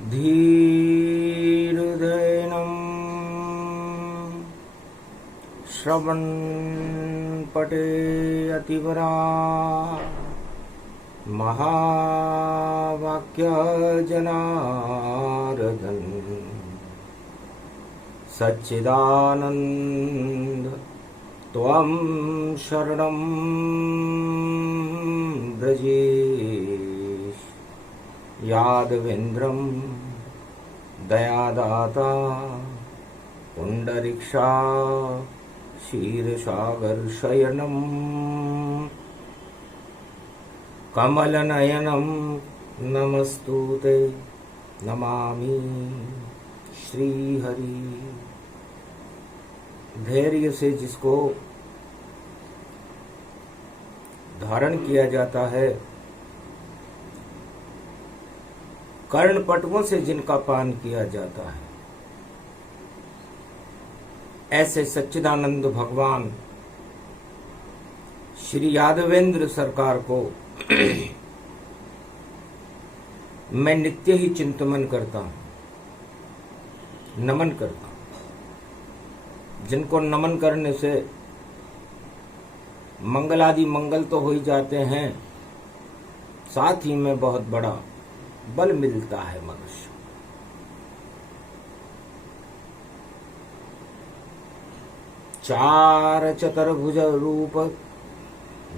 धीर्धैनं श्रवण पटे अतिवरा महावाक्य जनार्दन सच्चिदानंद त्वं शरणं व्रजेश यादवेन्द्रं दयादाता पुंडरीक्षा क्षीरसागर शयनं कमलनयनं नमस्तुते नमामि श्रीहरि। धैर्य से जिसको धारण किया जाता है, कर्णपटुओं से जिनका पान किया जाता है, ऐसे सच्चिदानंद भगवान श्री यादवेंद्र सरकार को मैं नित्य ही चिंतन करता हूं, नमन करता हूं। जिनको नमन करने से मंगल आदि मंगल तो हो ही जाते हैं, साथ ही में बहुत बड़ा बल मिलता है मनुष्य। चार चतुर्भुज रूप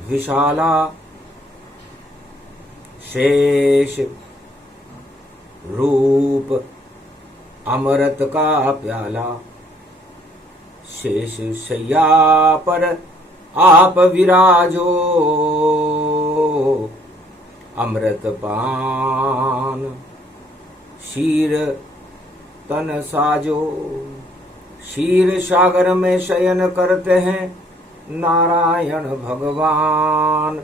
विशाला शेष रूप अमृत का प्याला, शेष शैया पर आप विराजो, अमृत पान शीर तन साजो। क्षीर सागर में शयन करते हैं नारायण भगवान,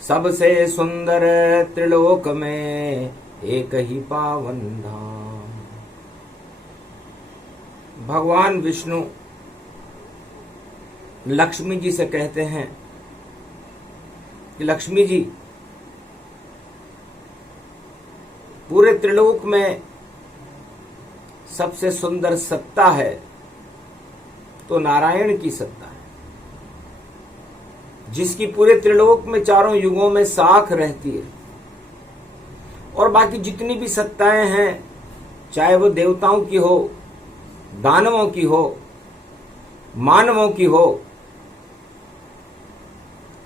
सबसे सुंदर त्रिलोक में एक ही पावन धाम। भगवान विष्णु लक्ष्मी जी से कहते हैं कि लक्ष्मी जी, पूरे त्रिलोक में सबसे सुंदर सत्ता है तो नारायण की सत्ता है, जिसकी पूरे त्रिलोक में चारों युगों में साख रहती है। और बाकी जितनी भी सत्ताएं हैं, चाहे वो देवताओं की हो, दानवों की हो, मानवों की हो,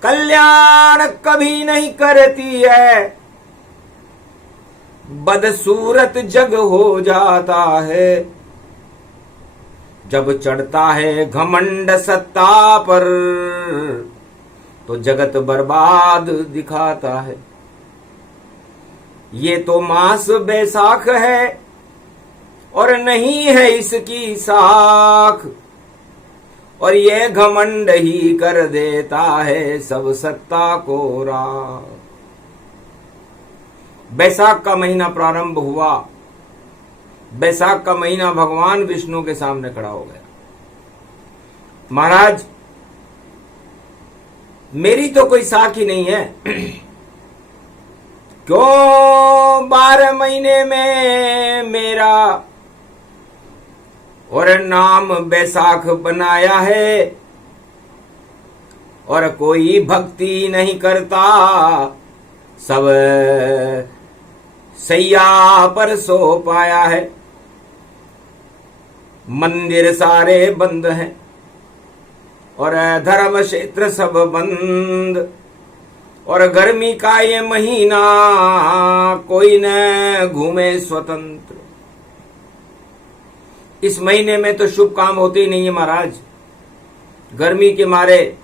कल्याण कभी नहीं करती है, बदसूरत जग हो जाता है। जब चढ़ता है घमंड सत्ता पर तो जगत बर्बाद दिखाता है। ये तो मास बैसाख है और नहीं है इसकी साख, और ये घमंड ही कर देता है सब सत्ता को राख। बैसाख का महीना प्रारंभ हुआ, बैसाख का महीना भगवान विष्णु के सामने खड़ा हो गया। महाराज, मेरी तो कोई साख ही नहीं है, क्यों 12 महीने में मेरा और नाम बैसाख बनाया है, और कोई भक्ति नहीं करता, सब सैया पर सो पाया है। मंदिर सारे बंद हैं और धर्म क्षेत्र सब बंद, और गर्मी का ये महीना कोई न घूमे स्वतंत्र। इस महीने में तो शुभ काम होते ही नहीं है महाराज। गर्मी के मारे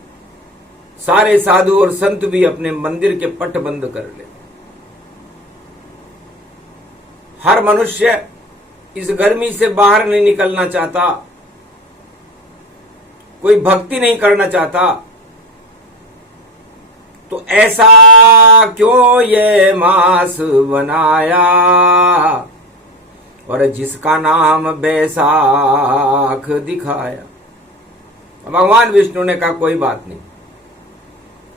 सारे साधु और संत भी अपने मंदिर के पट बंद कर लेते। हर मनुष्य इस गर्मी से बाहर नहीं निकलना चाहता, कोई भक्ति नहीं करना चाहता। तो ऐसा क्यों ये मास बनाया, और जिसका नाम बैसाख दिखाया। भगवान विष्णु ने कहा कोई बात नहीं,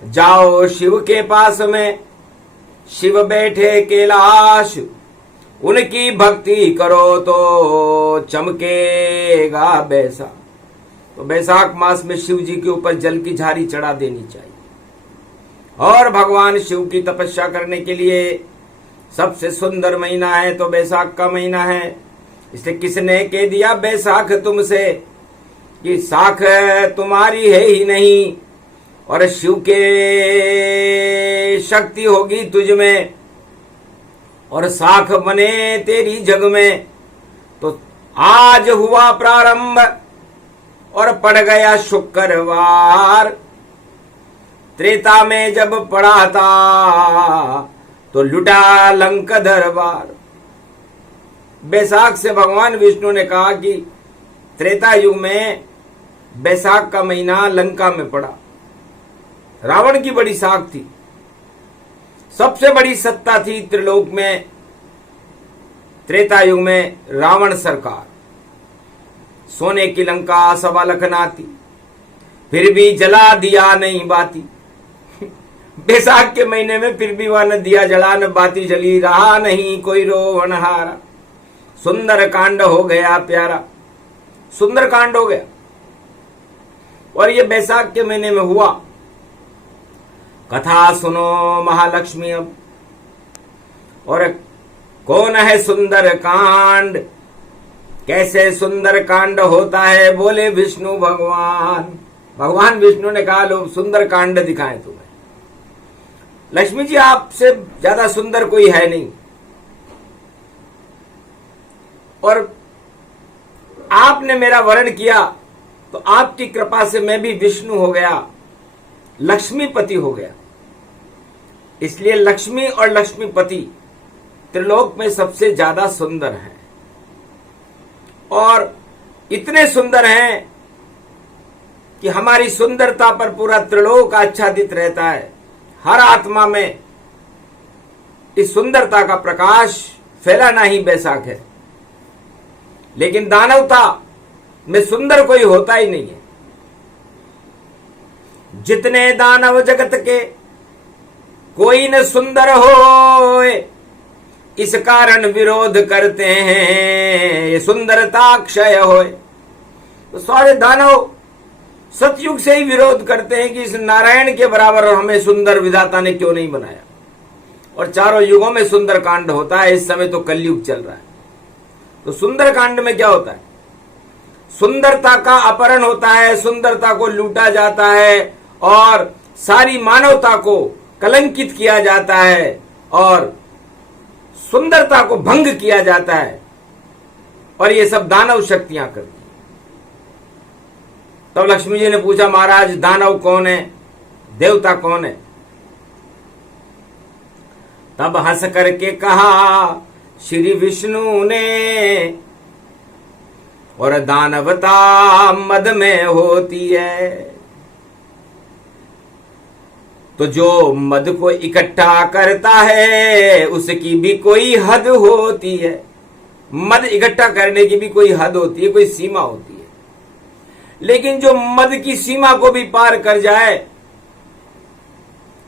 जाओ शिव के पास में, शिव बैठे कैलाश, उनकी भक्ति करो तो चमकेगा बैसाख। तो बैसाख मास में शिव जी के ऊपर जल की झारी चढ़ा देनी चाहिए। और भगवान शिव की तपस्या करने के लिए सबसे सुंदर महीना है तो बैसाख का महीना है। इसलिए किसने कह दिया बैसाख तुमसे कि साख तुम्हारी है ही नहीं और शिव के शक्ति होगी तुझ में और साख बने तेरी जग में। तो आज हुआ प्रारंभ और पड़ गया शुक्रवार। त्रेता में जब पड़ा था तो लुटा लंक दरबार। बैसाख से भगवान विष्णु ने कहा कि त्रेता युग में बैसाख का महीना लंका में पड़ा। रावण की बड़ी साख थी, सबसे बड़ी सत्ता थी त्रिलोक में। त्रेता युग में रावण सरकार, सोने की लंका सवा लखना थी, फिर भी जला दिया नहीं बाती। बैसाख के महीने में फिर भी वह न दिया जला न बाती जली, रहा नहीं कोई रोवन हारा। सुंदर कांड हो गया प्यारा, सुंदर कांड हो गया। और ये बैसाख के महीने में हुआ। कथा सुनो महालक्ष्मी अब। और कौन है सुंदर कांड, कैसे सुंदर कांड होता है, बोले विष्णु भगवान। भगवान विष्णु ने कहा लो सुंदर कांड दिखाएं तुम्हें। लक्ष्मी जी आपसे ज्यादा सुंदर कोई है नहीं और आपने मेरा वर्ण किया तो आपकी कृपा से मैं भी विष्णु हो गया, लक्ष्मीपति हो गया। इसलिए लक्ष्मी और लक्ष्मीपति त्रिलोक में सबसे ज्यादा सुंदर हैं और इतने सुंदर हैं कि हमारी सुंदरता पर पूरा त्रिलोक आच्छादित रहता है। हर आत्मा में इस सुंदरता का प्रकाश फैलाना ही बैसाख है। लेकिन दानवता में सुंदर कोई होता ही नहीं है। जितने दानव जगत के कोई न सुंदर होए, इस कारण विरोध करते हैं ये सुंदरता क्षय होए। तो सारे दानव सतयुग से ही विरोध करते हैं कि इस नारायण के बराबर हमें सुंदर विधाता ने क्यों नहीं बनाया। और चारों युगों में सुंदर कांड होता है। इस समय तो कलयुग चल रहा है। तो सुंदर कांड में क्या होता है, सुंदरता का अपहरण होता है, सुंदरता को लूटा जाता है और सारी मानवता को कलंकित किया जाता है और सुंदरता को भंग किया जाता है। और ये सब दानव शक्तियां करती हैं। तब लक्ष्मी जी ने पूछा महाराज दानव कौन है, देवता कौन है। तब हंस करके कहा श्री विष्णु ने, और दानवता मद में होती है। तो जो मद को इकट्ठा करता है उसकी भी कोई हद होती है। मद इकट्ठा करने की भी कोई हद होती है, कोई सीमा होती है। लेकिन जो मद की सीमा को भी पार कर जाए,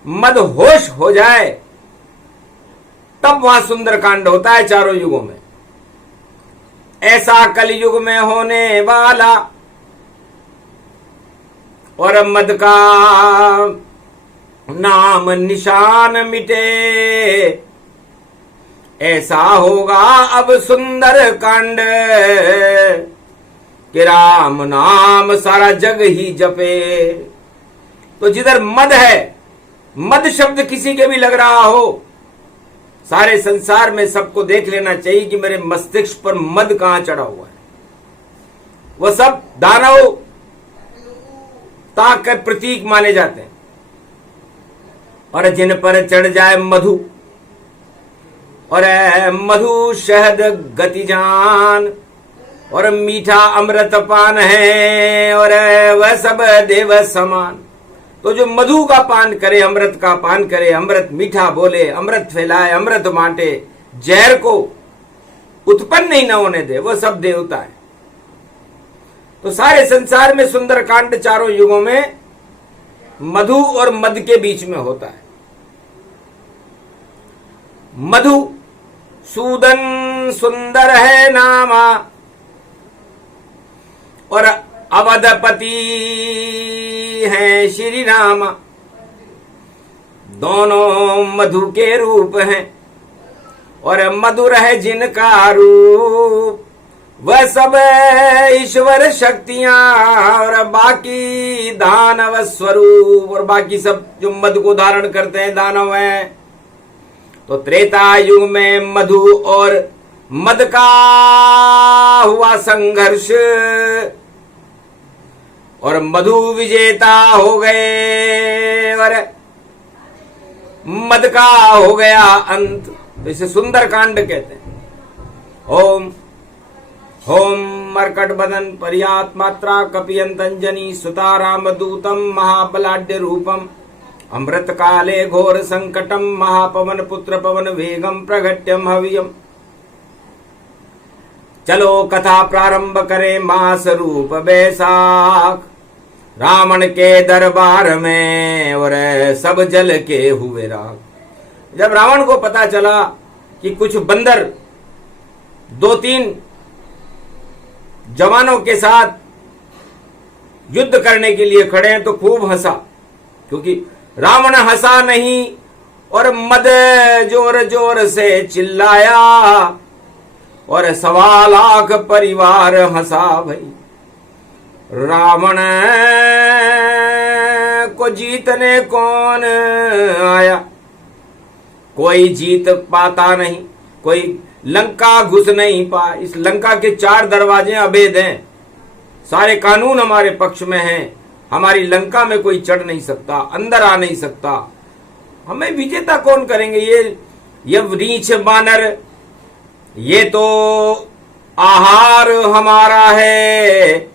मद होश हो जाए, तब वहां सुंदर कांड होता है चारों युगों में। ऐसा कलयुग में होने वाला और मद का नाम निशान मिटे, ऐसा होगा अब सुंदर कांड कि राम नाम सारा जग ही जपे। तो जिधर मद है, मद शब्द किसी के भी लग रहा हो, सारे संसार में सबको देख लेना चाहिए कि मेरे मस्तिष्क पर मद कहां चढ़ा हुआ है। वह सब दानवता के प्रतीक माने जाते हैं। और जिन पर चढ़ जाए मधु, और मधु शहद गति जान, और मीठा अमृत पान है, और वह सब देव समान। तो जो मधु का पान करे, अमृत का पान करे, अमृत मीठा बोले, अमृत फैलाए, अमृत बांटे, जहर को उत्पन्न नहीं न होने दे, वो सब देवता है। तो सारे संसार में सुंदर कांड चारों युगों में मधु और मद के बीच में होता है। मधु सूदन सुंदर है नामा, और अवधपति हैं श्री राम, दोनों मधु के रूप हैं, और मधुर है जिनका रूप, वह सब ईश्वर शक्तियां, और बाकी दानव स्वरूप, और बाकी सब जो मधु को धारण करते हैं दानव हैं। तो त्रेता युग में मधु और मद का हुआ संघर्ष, और मधु विजेता हो गए और मद का हो गया अंत। तो इसे सुंदर कांड कहते हैं। ओम होम मरकट बदन पर्यात मात्रा कपियंतंजनी सुता रामदूतम महाबलाढ्य रूपम, अमृत काले घोर संकटम महापवन पुत्र पवन वेगम प्रगट्यम हवियम। चलो कथा प्रारंभ करें। मास रूप बैसाख, रावण के दरबार में और सब जल के हुए राख। जब रावण को पता चला कि कुछ बंदर 2-3 जवानों के साथ युद्ध करने के लिए खड़े हैं, तो खूब हंसा, क्योंकि रावण हंसा नहीं और मद जोर जोर से चिल्लाया, और 1.25 लाख परिवार हंसा भाई। रावण को जीतने कौन आया, कोई जीत पाता नहीं, कोई लंका घुस नहीं पाया। इस लंका के 4 दरवाजे अभेद हैं, सारे कानून हमारे पक्ष में हैं, हमारी लंका में कोई चढ़ नहीं सकता, अंदर आ नहीं सकता। हमें विजेता कौन करेंगे? ये रीछ बानर, ये तो आहार हमारा है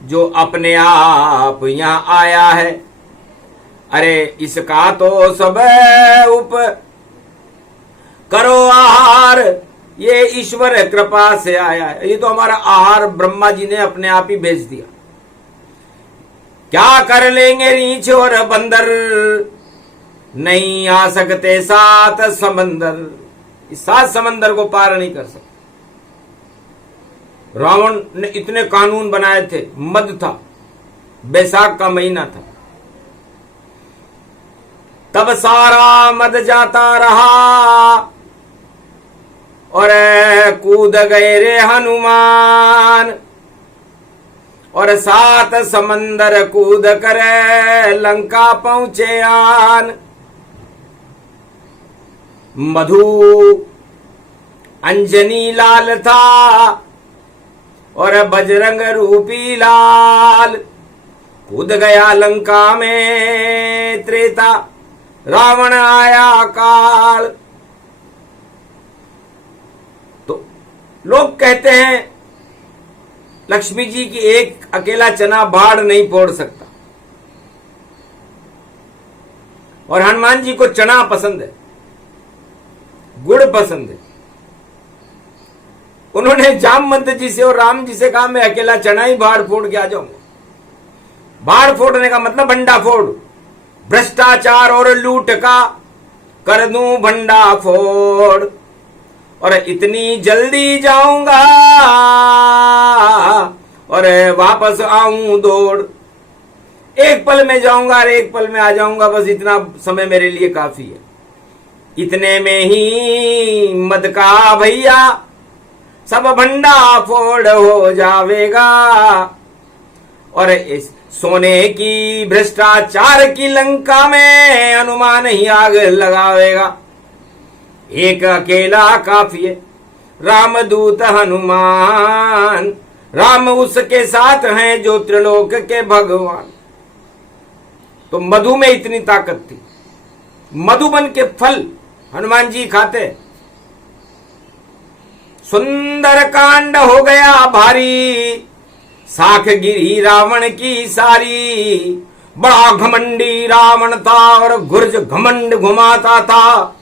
जो अपने आप यहां आया है। अरे इसका तो सब उप करो आहार, ये ईश्वर कृपा से आया है। ये तो हमारा आहार ब्रह्मा जी ने अपने आप ही भेज दिया। क्या कर लेंगे रीछ और बंदर, नहीं आ सकते 7 समंदर। इस 7 समंदर को पार नहीं कर सकते। रावण ने इतने कानून बनाए थे, मद था, बैसाख का महीना था, तब सारा मद जाता रहा और कूद गए रे हनुमान, और 7 समंदर कूद कर लंका पहुंचे आन। मधु अंजनी लाल था और बजरंग रूपी लाल, कूद गया लंका में त्रेता, रावण आया काल। तो लोग कहते हैं लक्ष्मी जी की एक अकेला चना बाढ़ नहीं फोड़ सकता, और हनुमान जी को चना पसंद है, गुड़ पसंद है। उन्होंने जामवंत जी से और राम जी से कहा मैं अकेला चना ही बाढ़ फोड़ के आ जाऊंगा। बाढ़ फोड़ने का मतलब भंडा फोड़, भ्रष्टाचार और लूट का कर दूं भंडा फोड़, और इतनी जल्दी जाऊंगा और वापस आऊं दौड़। एक पल में जाऊंगा और एक पल में आ जाऊंगा, बस इतना समय मेरे लिए काफी है। इतने में ही मद का भैया सब भंडा फोड़ हो जावेगा, और इस सोने की भ्रष्टाचार की लंका में हनुमान ही आग लगावेगा। एक अकेला काफी है, रामदूत हनुमान, राम उसके साथ हैं जो त्रिलोक के भगवान। तो मधु में इतनी ताकत थी। मधुबन के फल हनुमान जी खाते। सुंदर कांड हो गया भारी, साख गिरी रावण की सारी। बड़ा घमंडी रावण था और गुर्ज घमंड घुमाता था,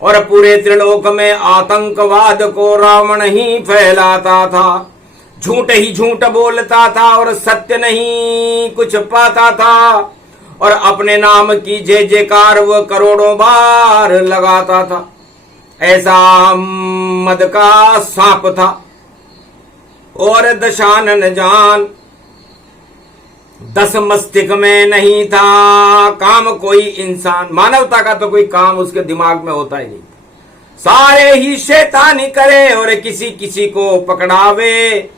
और पूरे त्रिलोक में आतंकवाद को रावण ही फैलाता था। झूठ ही झूठ बोलता था और सत्य नहीं कुछ पाता था, और अपने नाम की जय जयकार वो करोड़ों बार लगाता था। ऐसा मद का सांप था और दशानन जान, 10 मस्तिष्क में नहीं था काम कोई इंसान। मानवता का तो कोई काम उसके दिमाग में होता ही नहीं। सारे ही शैतानी करे और किसी किसी को पकड़ावे,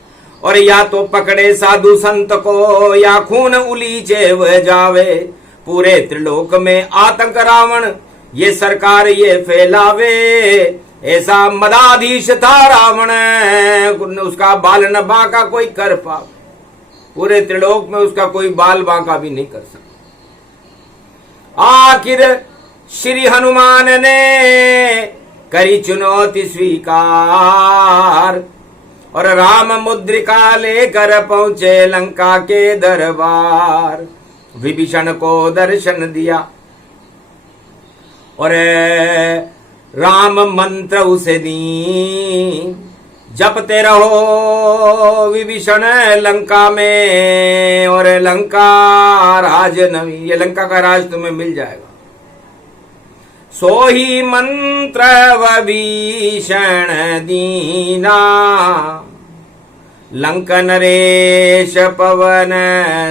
और या तो पकड़े साधु संत को या खून उलीचे वह जावे। पूरे त्रिलोक में आतंक रावण ये सरकार ये फैलावे। ऐसा मदाधीश था रावण, उसका बाल न बांका कोई कर पावे। पूरे त्रिलोक में उसका कोई बाल बांका भी नहीं कर सकता। आखिर श्री हनुमान ने करी चुनौती स्वीकार और राम मुद्रिका लेकर पहुंचे लंका के दरबार। विभीषण को दर्शन दिया और राम मंत्र उसे दी। जपते रहो विभीषण लंका में और लंका राज नवी, ये लंका का राज तुम्हें मिल जाएगा। सो ही मंत्र विभीषण दीना, लंक नरेश पवन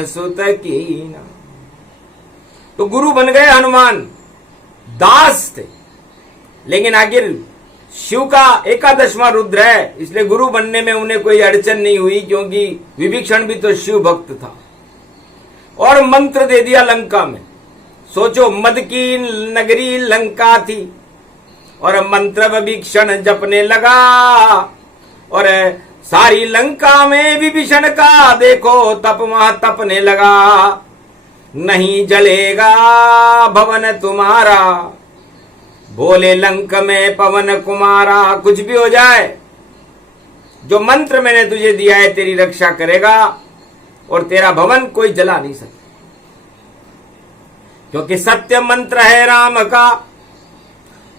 सुत कीना। तो गुरु बन गए हनुमान, दास थे, लेकिन आखिर शिव का 11वां रुद्र है, इसलिए गुरु बनने में उन्हें कोई अड़चन नहीं हुई, क्योंकि विभीषण भी तो शिव भक्त था। और मंत्र दे दिया लंका में। सोचो, मद की नगरी लंका थी और मंत्र विभीषण जपने लगा और सारी लंका में विभीषण का देखो तप वहां तपने लगा। नहीं जलेगा भवन तुम्हारा, बोले लंक में पवन कुमारा। कुछ भी हो जाए, जो मंत्र मैंने तुझे दिया है तेरी रक्षा करेगा और तेरा भवन कोई जला नहीं सकता, क्योंकि सत्य मंत्र है राम का।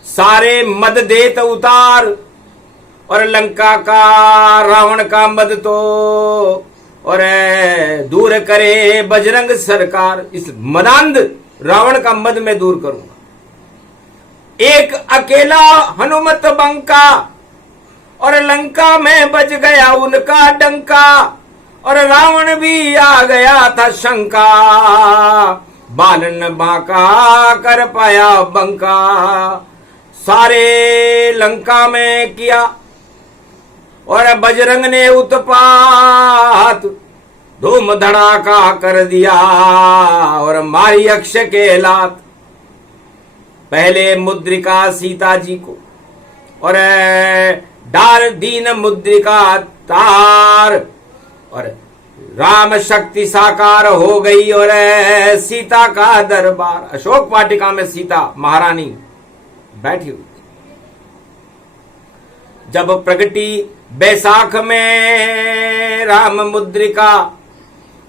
सारे मद देत उतार और लंका का रावण का मद तो और दूर करे बजरंग सरकार। इस मदांध रावण का मद मैं दूर करूंगा। एक अकेला हनुमत बंका और लंका में बज गया उनका डंका और रावण भी आ गया था शंका। बालन बांका कर पाया बंका, सारे लंका में किया और बजरंग ने उत्पात धूम धड़ाका कर दिया और मारी अक्ष के लात। पहले मुद्रिका सीता जी को और डाल दीन मुद्रिका तार और राम शक्ति साकार हो गई और सीता का दरबार। अशोक वाटिका में सीता महारानी बैठी हुई। जब प्रगटी बैसाख में राम मुद्रिका,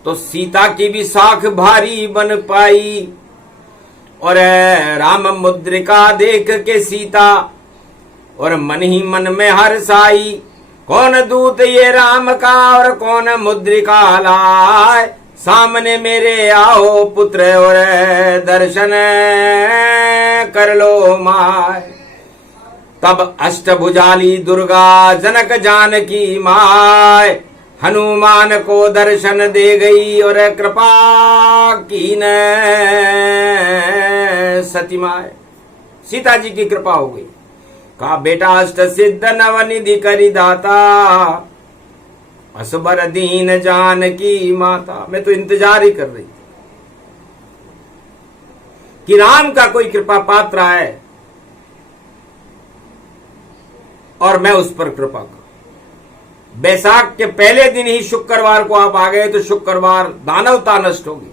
तो सीता की भी साख भारी बन पाई और राम मुद्रिका देख के सीता और मन ही मन में हर्षाई। कौन दूत ये राम का और कौन मुद्रिका लाए, सामने मेरे आओ पुत्र और दर्शन कर लो माय। तब अष्टभुजाली दुर्गा जनक जानकी माय हनुमान को दर्शन दे गई और कृपा की न सती माय। सीता जी की कृपा हो गई। कहा बेटा अष्ट सिद्ध नवनिधि करी दाता, असबर दीन जानकी माता। मैं तो इंतजार ही कर रही थी कि राम का कोई कृपा पात्र है और मैं उस पर कृपा करूं। बैसाख के पहले दिन ही शुक्रवार को आप आ गए तो शुक्रवार दानवता नष्ट होगी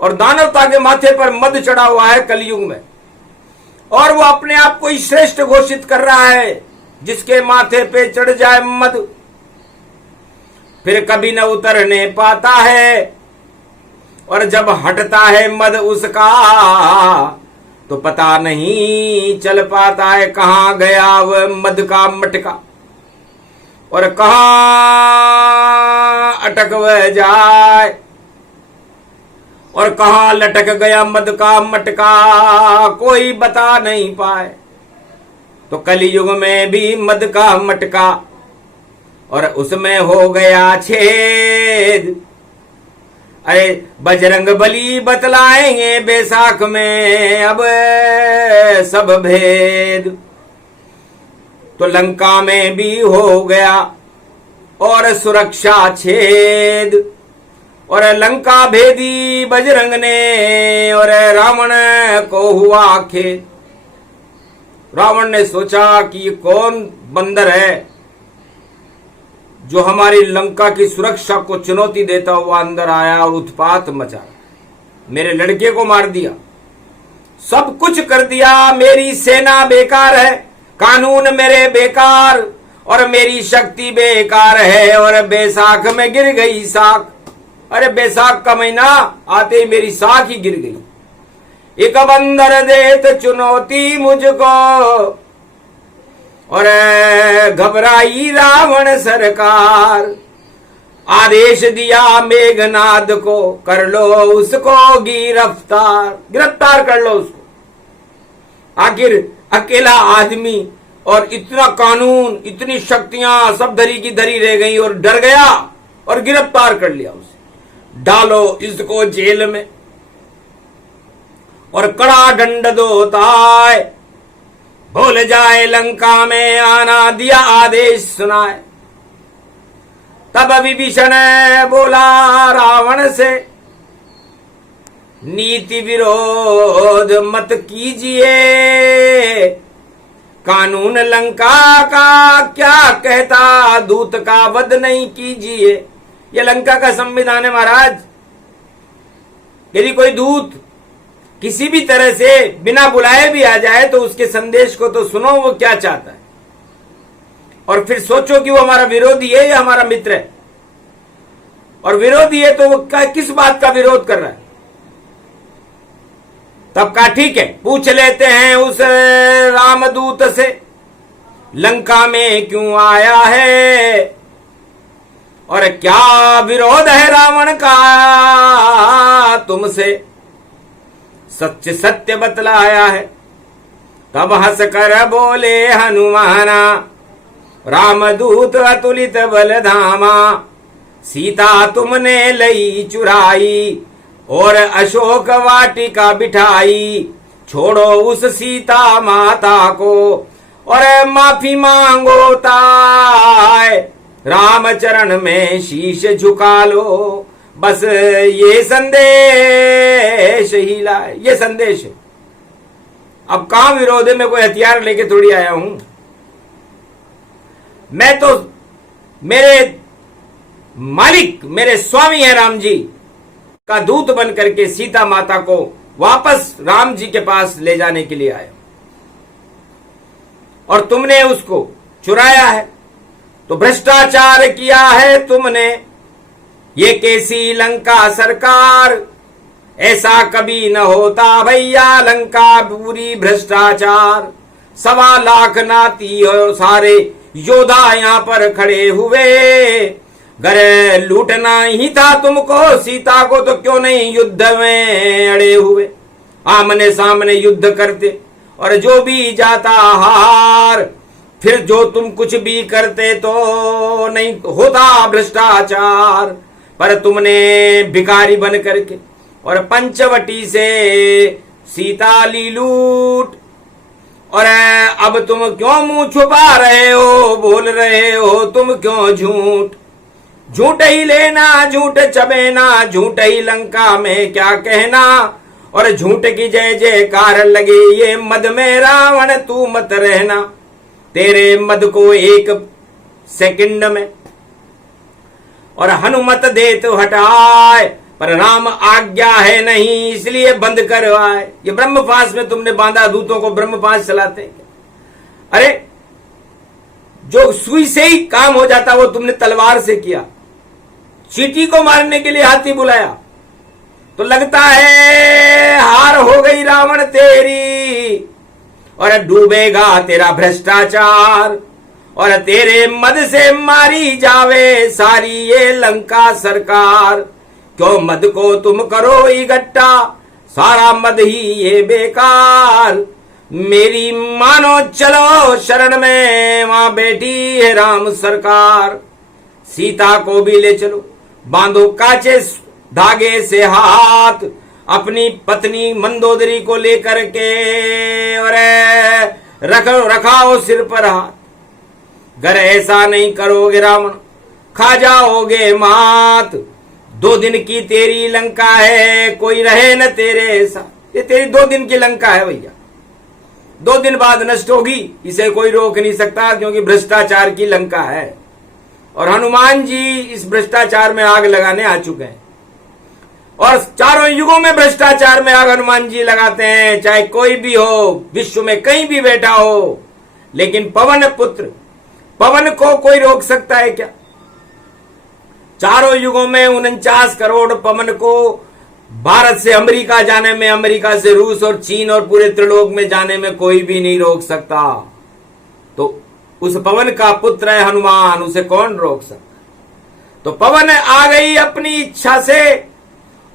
और दानवता के माथे पर मद चढ़ा हुआ है कलयुग में और वो अपने आप को ही श्रेष्ठ घोषित कर रहा है। जिसके माथे पे चढ़ जाए मद फिर कभी न उतरने पाता है और जब हटता है मद उसका तो पता नहीं चल पाता है कहां गया वह मद का मटका और कहां अटक वह जाए और कहां लटक गया मद का मटका कोई बता नहीं पाए। तो कलयुग में भी मद का मटका और उसमें हो गया छेद। अरे बजरंग बली बतलाएंगे बैसाख में अब सब भेद। तो लंका में भी हो गया और सुरक्षा छेद, और लंका भेदी बजरंग ने और रावण को हुआ खेद। रावण ने सोचा कि ये कौन बंदर है जो हमारी लंका की सुरक्षा को चुनौती देता हुआ अंदर आया और उत्पात मचा, मेरे लड़के को मार दिया, सब कुछ कर दिया, मेरी सेना बेकार है, कानून मेरे बेकार और मेरी शक्ति बेकार है, और बैसाख में गिर गई साख। अरे बैसाख का महीना आते ही मेरी साख ही गिर गई। एक बंदर देत चुनौती मुझको और घबराई रावण सरकार। आदेश दिया मेघनाद को, कर लो उसको गिरफ्तार, गिरफ्तार कर लो उसको। आखिर अकेला आदमी और इतना कानून, इतनी शक्तियां सब धरी की धरी रह गई और डर गया और गिरफ्तार कर लिया उसे। डालो इसको जेल में और कड़ा दंड दो ताय, भूल जाए लंका में आना, दिया आदेश सुनाए। तब विभीषण बोला रावण से, नीति विरोध मत कीजिए, कानून लंका का क्या कहता, दूत का वध नहीं कीजिए। यह लंका का संविधान है महाराज। यदि कोई दूत किसी भी तरह से बिना बुलाए भी आ जाए तो उसके संदेश को तो सुनो, वो क्या चाहता है, और फिर सोचो कि वो हमारा विरोधी है या हमारा मित्र है। और विरोधी है तो वो किस बात का विरोध कर रहा है। तब कहा ठीक है, पूछ लेते हैं उस रामदूत से, लंका में क्यों आया है और क्या विरोध है रावण का तुमसे। सत्य सत्य बतलाया है। तब हंस कर बोले हनुमाना, रामदूत अतुलित बल धामा, सीता तुमने लई चुराई और अशोक वाटिका बिठाई। छोड़ो उस सीता माता को और माफी मांगो ताय, रामचरण में शीश झुका लो, बस ये संदेश ही लाए। ये संदेश है। अब कहां विरोध है, मैं कोई हथियार लेके थोड़ी आया हूं। मैं तो मेरे मालिक, मेरे स्वामी है राम जी का दूत बन करके सीता माता को वापस राम जी के पास ले जाने के लिए आया, और तुमने उसको चुराया है, तो भ्रष्टाचार किया है तुमने। ये कैसी लंका सरकार, ऐसा कभी न होता भैया, लंका पूरी भ्रष्टाचार। 1.25 लाख नाती और सारे योद्धा यहाँ पर खड़े हुए, घर लूटना ही था तुमको, सीता को तो क्यों नहीं युद्ध में अड़े हुए। आमने सामने युद्ध करते और जो भी जाता हार, फिर जो तुम कुछ भी करते तो नहीं होता भ्रष्टाचार। पर तुमने भिखारी बन करके और पंचवटी से सीता ली लूट, और अब तुम क्यों मुंह छुपा रहे हो, बोल रहे हो तुम क्यों झूठ। झूठ ही लेना, झूठ चबेना, झूठ ही लंका में क्या कहना, और झूठ की जय जयकार लगे ये मद में रावण तू मत रहना। तेरे मद को 1 सेकंड में और हनुमत दे तो हटाए, पर राम आज्ञा है नहीं इसलिए बंद करवाए। ये ब्रह्मपाश में तुमने बांधा, दूतों को ब्रह्मपाश चलाते हैं। अरे जो सुई से ही काम हो जाता वो तुमने तलवार से किया। चींटी को मारने के लिए हाथी बुलाया, तो लगता है हार हो गई रावण तेरी, और डूबेगा तेरा भ्रष्टाचार, और तेरे मद से मारी जावे सारी ये लंका सरकार। क्यों मद को तुम करो इकट्ठा, सारा मद ही ये बेकार। मेरी मानो चलो शरण में, वहां बैठी है राम सरकार। सीता को भी ले चलो, बांधो काचे धागे से हाथ, अपनी पत्नी मंदोदरी को लेकर के और रखाओ सिर पर हाथ। अगर ऐसा नहीं करोगे रावण, खा जाओगे मात। 2 दिन की तेरी लंका है, कोई रहे न तेरे साथ। ये तेरी 2 दिन की लंका है भैया, 2 दिन बाद नष्ट होगी, इसे कोई रोक नहीं सकता, क्योंकि भ्रष्टाचार की लंका है। और हनुमान जी इस भ्रष्टाचार में आग लगाने आ चुके हैं, और चारों युगों में भ्रष्टाचार में आग हनुमान जी लगाते हैं, चाहे कोई भी हो, विश्व में कहीं भी बैठा हो। लेकिन पवन पुत्र, पवन को कोई रोक सकता है क्या? चारों युगों में 49 करोड़ पवन को भारत से अमेरिका जाने में, अमेरिका से रूस और चीन और पूरे त्रिलोक में जाने में कोई भी नहीं रोक सकता। तो उस पवन का पुत्र है हनुमान, उसे कौन रोक सकता? तो पवन आ गई अपनी इच्छा से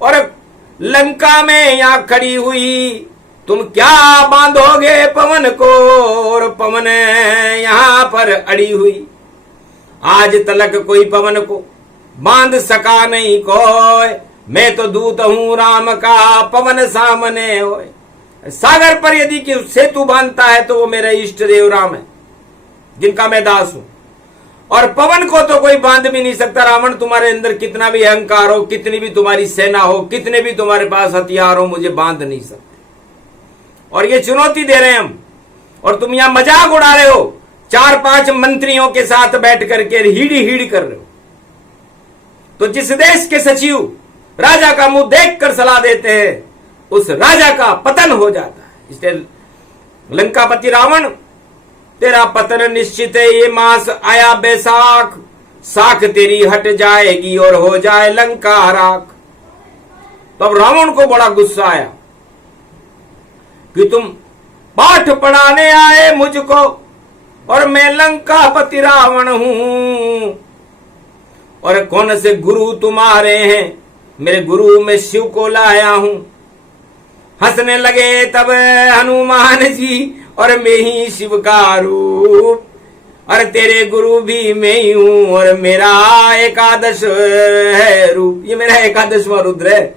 और लंका में यहां खड़ी हुई। तुम क्या बांधोगे पवन को, और पवन यहां पर अड़ी हुई। आज तलक कोई पवन को बांध सका नहीं कोई, मैं तो दूत हूं राम का, पवन सामने होए। सागर पर यदि कि सेतु बांधता है तो वो मेरा इष्ट देव राम है, जिनका मैं दास हूं। और पवन को तो कोई बांध भी नहीं सकता। रावण, तुम्हारे अंदर कितना भी अहंकार हो, कितनी भी तुम्हारी सेना हो, कितने भी तुम्हारे पास हथियार हो, मुझे बांध नहीं सकते। और ये चुनौती दे रहे हैं हम, और तुम यहां मजाक उड़ा रहे हो, 4-5 मंत्रियों के साथ बैठ करके हीड़ी कर रहे हो। तो जिस देश के सचिव राजा का मुंह देखकर सलाह देते हैं, उस राजा का पतन हो जाता है। इसलिए लंकापति रावण, तेरा पतन निश्चित है। ये मास आया बैसाख, साख तेरी हट जाएगी और हो जाए लंका राख। तब रावण को बड़ा गुस्सा आया कि तुम पाठ पढ़ाने आए मुझको, और मैं लंकापति रावण हूं, और कौन से गुरु तुम्हारे हैं? मेरे गुरु मैं शिव को लाया हूं। हंसने लगे तब हनुमान जी, और मैं ही शिव का रूप, और तेरे गुरु भी मैं ही हूं, और मेरा 11 है रूप। ये मेरा 11वां रुद्र है।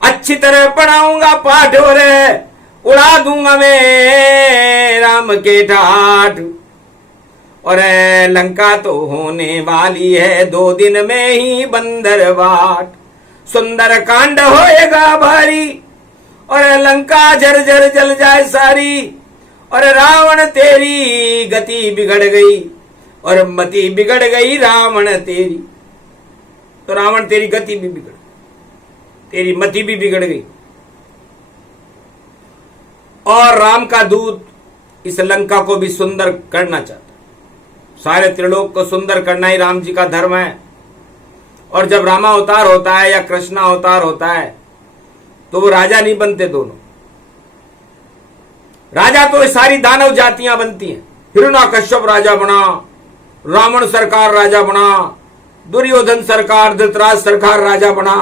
अच्छी तरह पढ़ाऊंगा पाठ, और उड़ा दूंगा मैं राम के ठाठ। और लंका तो होने वाली है 2 दिन में ही बंदर बाट। सुंदर कांड होएगा भारी, और लंका जर्जर जल जाए सारी। और रावण तेरी गति बिगड़ गई, और मति बिगड़ गई रावण तेरी। तो रावण तेरी गति भी बिगड़, तेरी मति भी बिगड़ गई। और राम का दूत इस लंका को भी सुंदर करना चाहता। सारे त्रिलोक को सुंदर करना ही राम जी का धर्म है। और जब रामा अवतार होता है या कृष्णा अवतार होता है, तो वो राजा नहीं बनते दोनों। राजा तो सारी दानव जातियां बनती हैं। हिरण्यकश्यप राजा बना, रावण सरकार राजा बना, दुर्योधन सरकार, धृतराज सरकार राजा बना।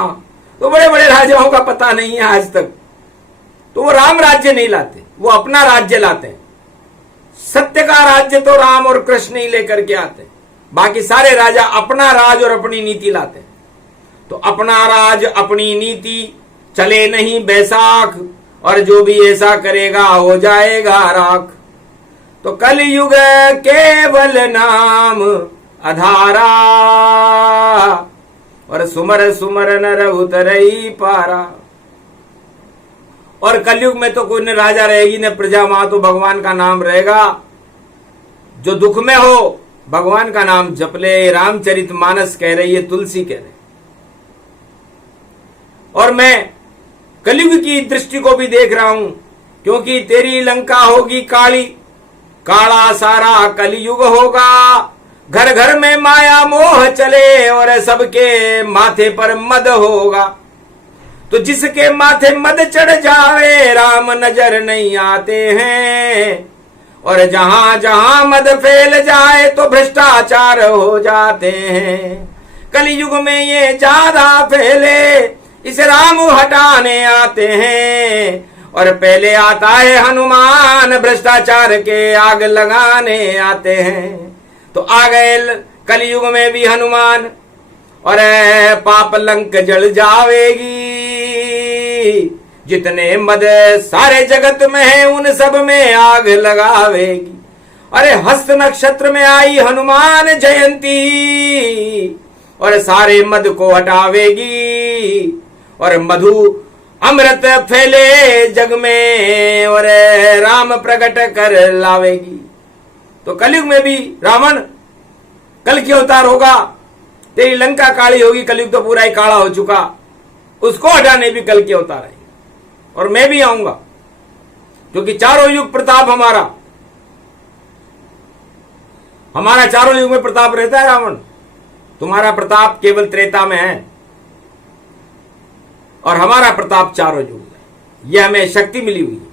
तो बड़े बड़े राजाओं का पता नहीं है आज तक। तो वो राम राज्य नहीं लाते, वो अपना राज्य लाते हैं। सत्य का राज्य तो राम और कृष्ण ही लेकर के आते हैं। बाकी सारे राजा अपना राज और अपनी नीति लाते हैं। तो अपना राज अपनी नीति चले नहीं बैसाख, और जो भी ऐसा करेगा हो जाएगा राख। तो कलयुग केवल नाम आधारा, और सुमर सुमर नर उतरई पारा। और कलयुग में तो कोई न राजा रहेगी न प्रजा, वहां तो भगवान का नाम रहेगा। जो दुख में हो भगवान का नाम जप ले। रामचरितमानस कह रही है, तुलसी कह रही। और मैं कलयुग की दृष्टि को भी देख रहा हूं, क्योंकि तेरी लंका होगी काली, काला सारा कलयुग होगा। घर घर में माया मोह चले, और सबके माथे पर मद होगा। तो जिसके माथे मद चढ़ जावे, राम नजर नहीं आते हैं। और जहां जहां मद फैल जाए, तो भ्रष्टाचार हो जाते हैं। कलयुग में ये ज्यादा फैले, इसे राम हटाने आते हैं। और पहले आता है हनुमान, भ्रष्टाचार के आग लगाने आते हैं। तो आ गए कलयुग में भी हनुमान, और पाप लंक जल जावेगी। जितने मद सारे जगत में है उन सब में आग लगावेगी। अरे हस्त नक्षत्र में आई हनुमान जयंती, और सारे मद को हटावेगी। और मधु अमृत फैले जग में, और राम प्रकट कर लावेगी। तो कलयुग में भी रावण कल की अवतार होगा। तेरी लंका काली होगी, कलयुग तो पूरा ही काला हो चुका, उसको हटाने भी कल की अवतार है। और मैं भी आऊंगा, क्योंकि चारों युग प्रताप हमारा चारों युग में प्रताप रहता है। रावण, तुम्हारा प्रताप केवल त्रेता में है, और हमारा प्रताप चारों युग में। यह हमें शक्ति मिली हुई है।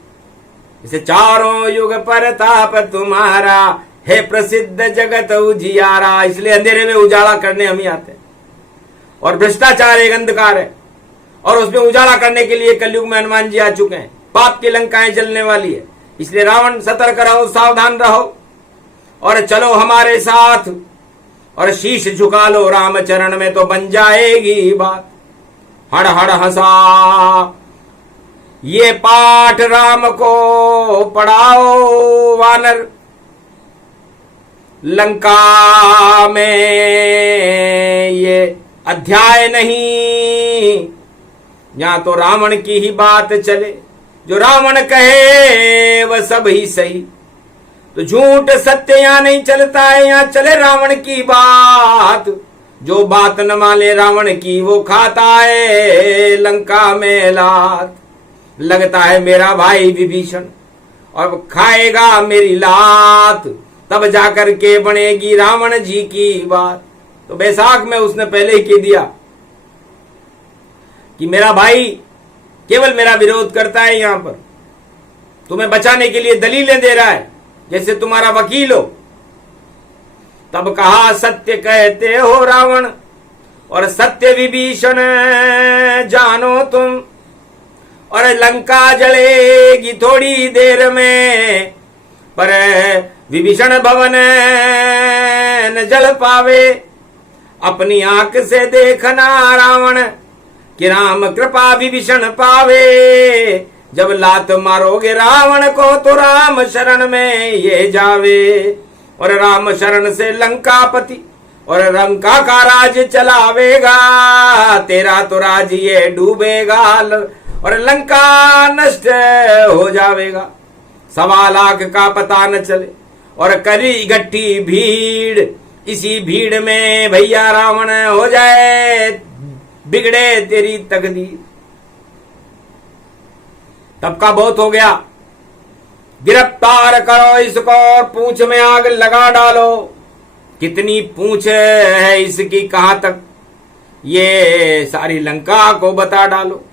इसे चारों युग प्रताप तुम्हारा है, प्रसिद्ध जगत उजियारा। इसलिए अंधेरे में उजाला करने हम ही आते हैं। और भ्रष्टाचार एक अंधकार है, और उसमें उजाला करने के लिए कलयुग में हनुमान जी आ चुके हैं। पाप की लंकाएं जलने वाली है, इसलिए रावण सतर्क रहो, सावधान रहो, और चलो हमारे साथ, और शीश झुका लो राम चरण में, तो बन जाएगी बात। हड़ हड़ हंसा ये पाठ राम को पढ़ाओ वानर, लंका में ये अध्याय नहीं, यहां तो रावण की ही बात चले। जो रावण कहे वह सब ही सही, तो झूठ सत्य यहां नहीं चलता है, यहां चले रावण की बात। जो बात न माने रावण की वो खाता है लंका में लात। लगता है मेरा भाई विभीषण और खाएगा मेरी लात, तब जाकर के बनेगी रावण जी की बात। तो बैसाख में उसने पहले ही कह दिया कि मेरा भाई केवल मेरा विरोध करता है, यहां पर तुम्हें बचाने के लिए दलीलें दे रहा है जैसे तुम्हारा वकील हो। तब कहा सत्य कहते हो रावण, और सत्य विभीषण जानो तुम, और लंका जलेगी थोड़ी देर में, पर विभीषण भवन न जल पावे। अपनी आंख से देखना रावण कि राम कृपा विभीषण पावे। जब लात मारोगे रावण को तो राम शरण में ये जावे, और राम शरण से लंकापति और लंका का राज चलावेगा। तेरा तो राज ये डूबेगा और लंका नष्ट हो जावेगा। 1.25 लाख का पता न चले और करी इकट्ठी भीड़, इसी भीड़ में भैया रावण हो जाए बिगड़े तेरी तकदीर। तब का बहुत हो गया, गिरफ्तार करो इसको और पूंछ में आग लगा डालो। कितनी पूंछ है इसकी, कहां तक, ये सारी लंका को बता डालो।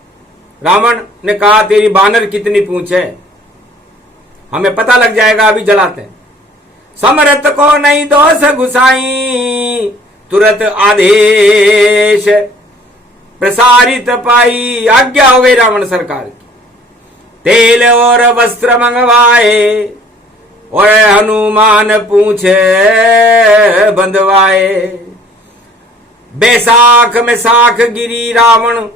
रावण ने कहा तेरी बानर कितनी पूंछ है, हमें पता लग जाएगा, अभी जलाते हैं। समरथ को नहीं दोष घुसाई, तुरंत आदेश प्रसारित पाई। आज्ञा हो गई रावण सरकार की। तेल और वस्त्र मंगवाए और हनुमान पूछे बंधवाए। बैसाख में साख गिरी रावण,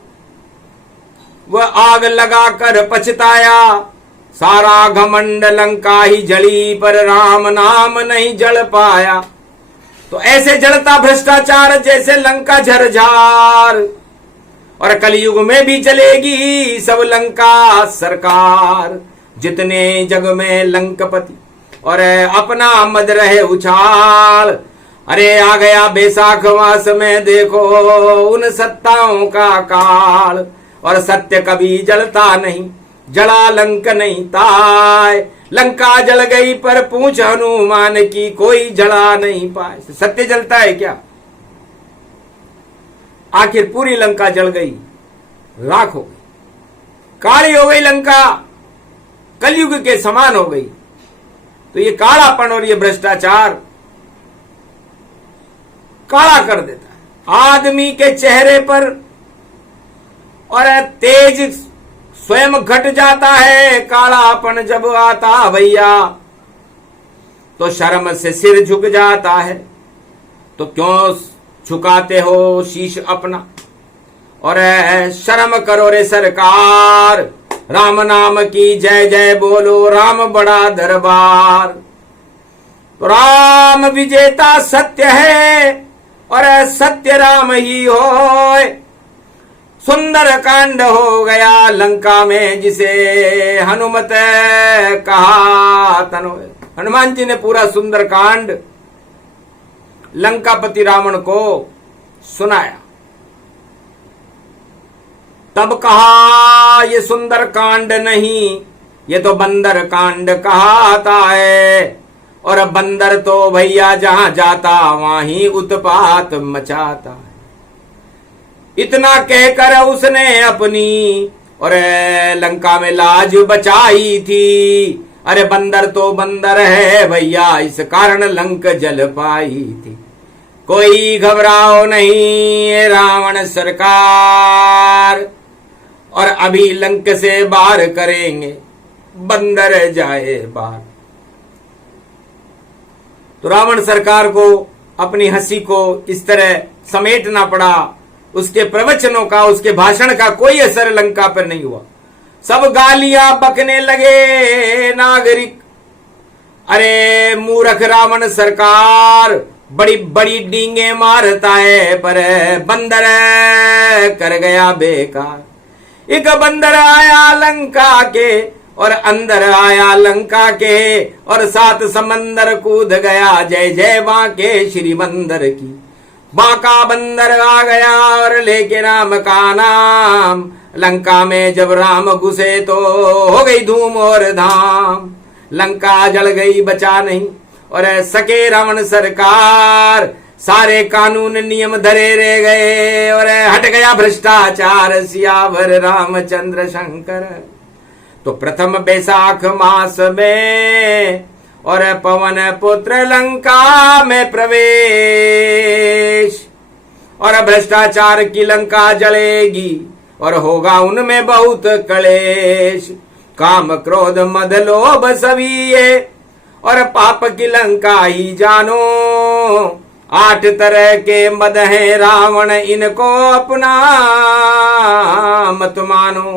वह आग लगाकर पछताया। सारा घमंड लंका ही जली पर राम नाम नहीं जल पाया। तो ऐसे जलता भ्रष्टाचार जैसे लंका झरझार, और कलयुग में भी चलेगी सब लंका सरकार। जितने जग में लंकपति और अपना मद रहे उछाल। अरे आ गया बैसाख मास में देखो उन सत्ताओं का काल, और सत्य कभी जलता नहीं, जला लंक नहीं ताय। लंका जल गई पर पूछ हनुमान की, कोई जला नहीं पाए। सत्य जलता है क्या? आखिर पूरी लंका जल गई, राख हो गई, काली हो गई लंका, कलयुग के समान हो गई। तो ये कालापन और ये भ्रष्टाचार काला कर देता है आदमी के चेहरे पर, और तेज स्वयं घट जाता है कालापन जब आता भैया, तो शर्म से सिर झुक जाता है। तो क्यों झुकाते हो शीश अपना, और शर्म करो रे सरकार, राम नाम की जय जय बोलो, राम बड़ा दरबार। तो राम विजेता सत्य है और सत्य राम ही होए। सुंदर कांड हो गया लंका में जिसे हनुमत कहा तनोए। हनुमान जी ने पूरा सुंदर कांड लंकापति रावण को सुनाया। तब कहा ये सुंदर कांड नहीं, ये तो बंदर कांड कहाता है, और बंदर तो भैया जहां जाता वहीं उत्पात मचाता है। इतना कहकर उसने अपनी और लंका में लाज बचाई थी। अरे बंदर तो बंदर है भैया, इस कारण लंक जल पाई थी। कोई घबराओ नहीं रावण सरकार, और अभी लंक से बाहर करेंगे बंदर जाए बाहर। तो रावण सरकार को अपनी हंसी को इस तरह समेटना पड़ा। उसके प्रवचनों का, उसके भाषण का कोई असर लंका पर नहीं हुआ। सब गालियां बकने लगे नागरिक। अरे मूर्ख रावण सरकार, बड़ी बड़ी डींगे मारता है पर बंदर कर गया बेकार। एक बंदर आया लंका के और अंदर आया लंका के, और सात समंदर कूद गया जय जय बांके श्री बंदर की। बांका बंदर आ गया और लेके राम का नाम। लंका में जब राम घुसे तो हो गई धूम और धाम। लंका जल गई बचा नहीं और सके रावण सरकार। सारे कानून नियम धरे रह गए और हट गया भ्रष्टाचार। सियावर रामचंद्र शंकर। तो प्रथम बैसाख मास में और पवन पुत्र लंका में प्रवेश, और भ्रष्टाचार की लंका जलेगी और होगा उनमें बहुत क्लेश। काम क्रोध मद लोभ सभी ये, और पाप की लंका ही जानो। 8 तरह के मद है रावण, इनको अपना मत मानो।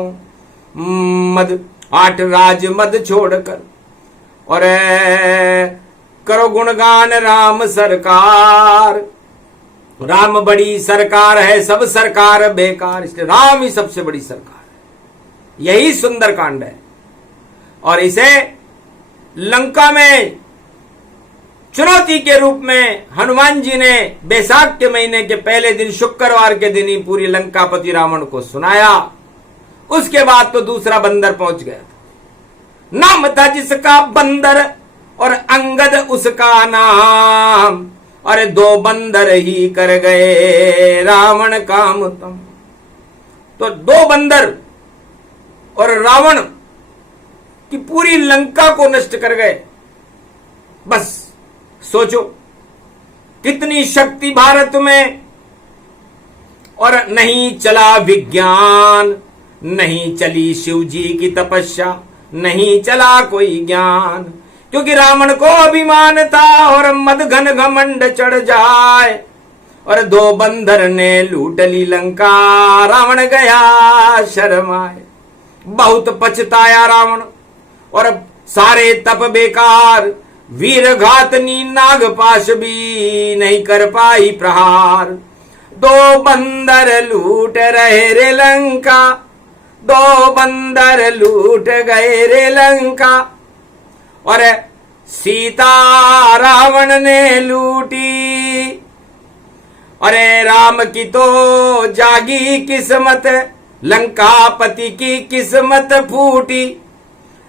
मद 8 राज मद छोड़कर और करो गुणगान राम सरकार। राम बड़ी सरकार है, सब सरकार बेकार, इसलिए राम ही सबसे बड़ी सरकार है। यही सुंदर कांड है। और इसे लंका में चुनौती के रूप में हनुमान जी ने बैसाख के महीने के पहले दिन शुक्रवार के दिन ही पूरी लंकापति रावण को सुनाया। उसके बाद तो दूसरा बंदर पहुंच गया था। नाम था जिसका बंदर और अंगद उसका नाम, अरे 2 बंदर ही कर गए रावण काम तम। तो 2 बंदर और रावण की पूरी लंका को नष्ट कर गए। बस सोचो कितनी शक्ति भारत में। और नहीं चला विज्ञान, नहीं चली शिव जी की तपस्या, नहीं चला कोई ज्ञान, क्योंकि रावण को अभिमान था और मद घन घमंड चढ़ जाए। और 2 बंदर ने लूट ली लंका, रावण गया शर्माए। बहुत पछताया रावण और सारे तप बेकार। वीर घातनी नागपाश भी नहीं कर पाई प्रहार। 2 बंदर लूट रहे रे लंका, 2 बंदर लूट गए रे लंका। और सीता रावण ने लूटी। अरे राम की तो जागी किस्मत, लंकापति की किस्मत फूटी।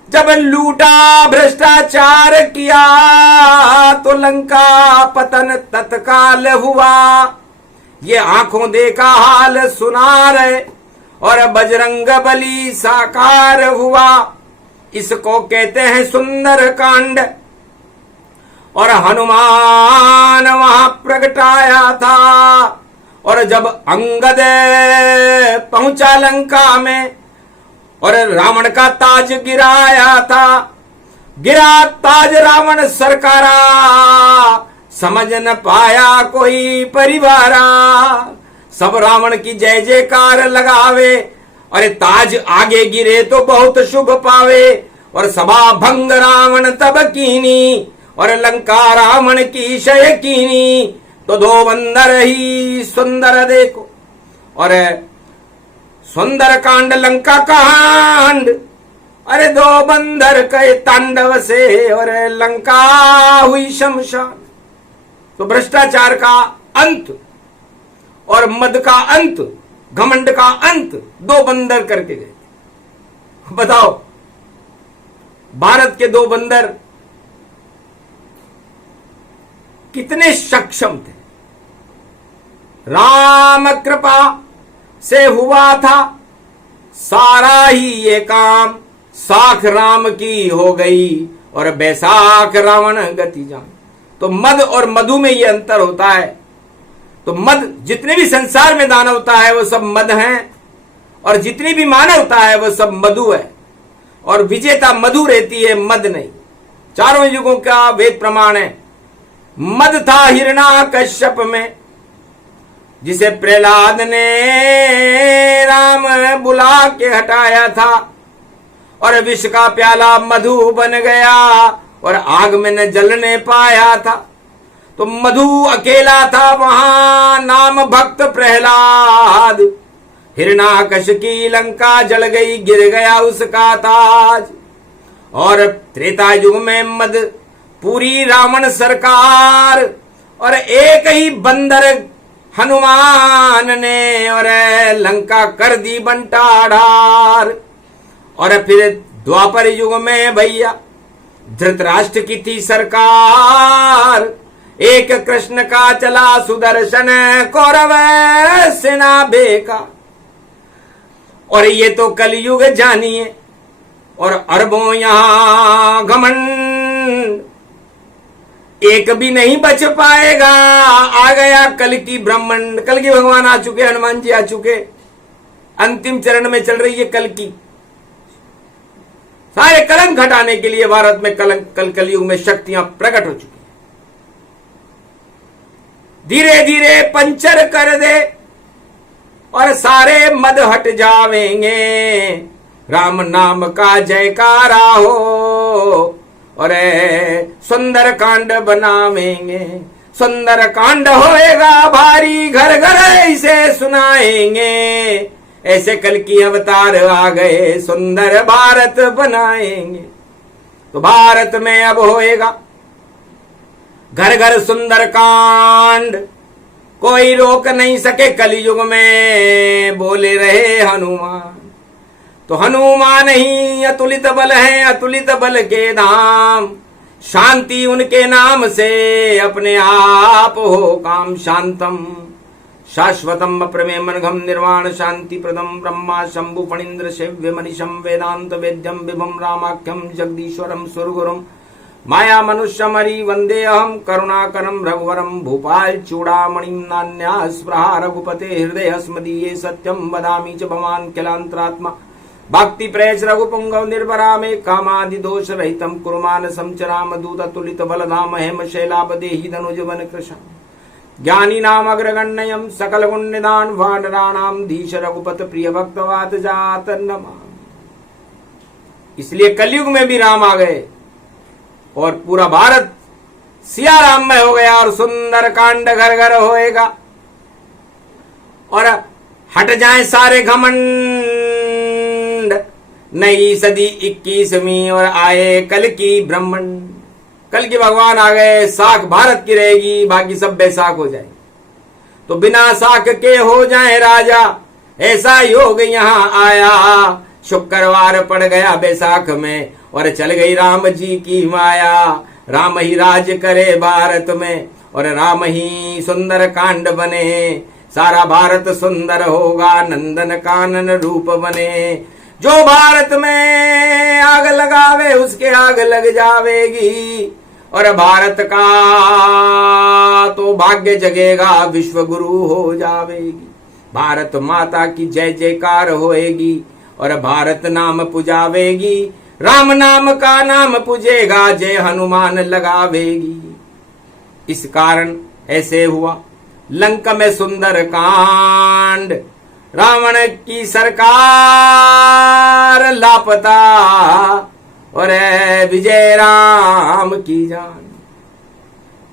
जब लूटा भ्रष्टाचार किया तो लंका पतन तत्काल हुआ। ये आंखों देखा हाल सुना रहे और बजरंग बली साकार हुआ। इसको कहते हैं सुंदर कांड। और हनुमान वहां प्रगटाया था। और जब अंगद पहुंचा लंका में और रावण का ताज गिराया था, गिरा ताज रावण सरकारा, समझ न पाया कोई परिवारा। सब रावण की जय जयकार लगावे, अरे ताज आगे गिरे तो बहुत शुभ पावे। और सभा भंग रावण तब कीनी, और लंका रावण की शय कीनी। तो दो बंदर ही सुंदर देखो, और सुंदर कांड लंका कांड। अरे दो बंदर के तांडव से और लंका हुई शमशान। तो भ्रष्टाचार का अंत और मद का अंत, घमंड का अंत दो बंदर करके गए। बताओ, भारत के दो बंदर कितने सक्षम थे। राम कृपा से हुआ था सारा ही ये काम, साख राम की हो गई और बैसाख रावण गति जान। तो मद और मधु में ये अंतर होता है। तो मद, जितने भी संसार में दानवता है वो सब मद हैं, और जितनी भी मानवता है वो सब मधु है। और विजेता मधु रहती है, मद नहीं। चारों युगों का वेद प्रमाण है। मद था हिरण्याकश्यप में, जिसे प्रहलाद ने राम बुला के हटाया था। और विष का प्याला मधु बन गया, और आग में न जलने पाया था। तो मधु अकेला था वहां, नाम भक्त प्रहलाद। हिरण्याकश की लंका जल गई, गिर गया उसका ताज। और त्रेता युग में मद पूरी रावण सरकार, और एक ही बंदर हनुमान ने और लंका कर दी बंटाढार। और फिर द्वापर युग में भैया धृतराष्ट्र की थी सरकार, एक कृष्ण का चला सुदर्शन, कौरव सेना बेकार। और ये तो कलयुग जानिए, और अरबों यहां घमंड, एक भी नहीं बच पाएगा। आ गया कल की ब्रह्मांड, कल की भगवान आ चुके, हनुमान जी आ चुके, अंतिम चरण में चल रही है कल की। सारे कलंक हटाने के लिए भारत में कलयुग में शक्तियां प्रकट हो चुकी हैं। धीरे धीरे पंचर कर दे और सारे मद हट जावेंगे। राम नाम का जयकारा हो और सुंदर कांड बनावेंगे। सुंदर कांड होएगा भारी, घर घर इसे सुनाएंगे। ऐसे कल की अवतार आ गए, सुंदर भारत बनाएंगे। तो भारत में अब होएगा घर घर सुंदर कांड, कोई रोक नहीं सके कलयुग में, बोले रहे हनुमान। तो हनुमान ही अतुलित बल है, अतुलित बल के धाम। शांति उनके नाम से अपने आप हो काम। शांतम शाश्वतम अप्रमेय मनघम निर्वाण शांति प्रदम ब्रह्मा शंभु फणीन्द्र सेव्य मनीषम वेदांत वेद्यम विभम रामाख्यम जगदीश्वरम सुरगुरुम माया मनुष्यमरी वंदे अहम करुणाकरम रघुवरम भूपाल चूड़ामणिम नान्या स्पृहा रघुपते हृदय स्मदीये सत्यम वदामि च भवान् किलांतरात्मा भक्ति प्रेस रघुपुंगव निर्भरा में कामादि दोष रहितम कुरुमानसं च रामदूत तुलित बलधाम हेम शैलाभ देहि धनुज वन कृशा ज्ञानी नाम अग्रगण्यम सकल गुण निदान वानराणाम धीश रघुपत प्रिय भक्तवात जात नमा। इसलिए कलयुग में भी राम आ गए और पूरा भारत सिया राम में हो गया और सुंदर कांड घर घर होएगा और हट जाए सारे घमंड। नई सदी 21वीं और आए कल की ब्रह्मंड। कल के भगवान आ गए, साख भारत की रहेगी, बाकी सब बैसाख हो जाए। तो बिना साख के हो जाए राजा, ऐसा योग यहाँ आया। शुक्रवार पड़ गया बैसाख में और चल गई राम जी की माया। राम ही राज करे भारत में और राम ही सुंदर कांड बने। सारा भारत सुंदर होगा, नंदन कानन रूप बने। जो भारत में आग लगावे उसके आग लग जावेगी और भारत का तो भाग्य जगेगा, विश्व गुरु हो जावेगी। भारत माता की जय जयकार होएगी और भारत नाम पुजावेगी, राम नाम का नाम पूजेगा, जय हनुमान लगावेगी। इस कारण ऐसे हुआ लंका में सुंदर कांड, रावण की सरकार लापता और विजय राम की जान।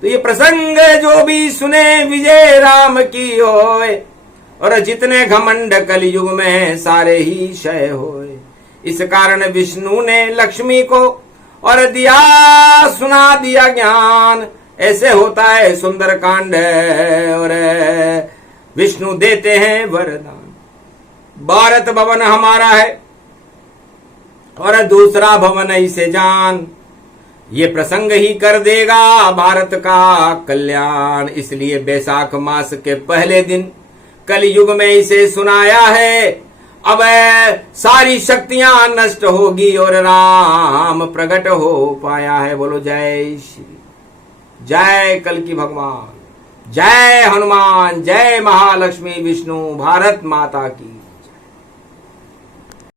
तो ये प्रसंग जो भी सुने विजय राम की होए, और जितने घमंड कलयुग में सारे ही क्षय होए। इस कारण विष्णु ने लक्ष्मी को और दिया सुना दिया ज्ञान, ऐसे होता है सुंदर कांड और विष्णु देते हैं वरदान। भारत भवन हमारा है और दूसरा भवन इसे जान, ये प्रसंग ही कर देगा भारत का कल्याण। इसलिए बैसाख मास के पहले दिन कलयुग में इसे सुनाया है। अब सारी शक्तियां नष्ट होगी और राम प्रकट हो पाया है। बोलो जय श्री, जय कल की भगवान, जय हनुमान, जय महालक्ष्मी विष्णु, भारत माता की।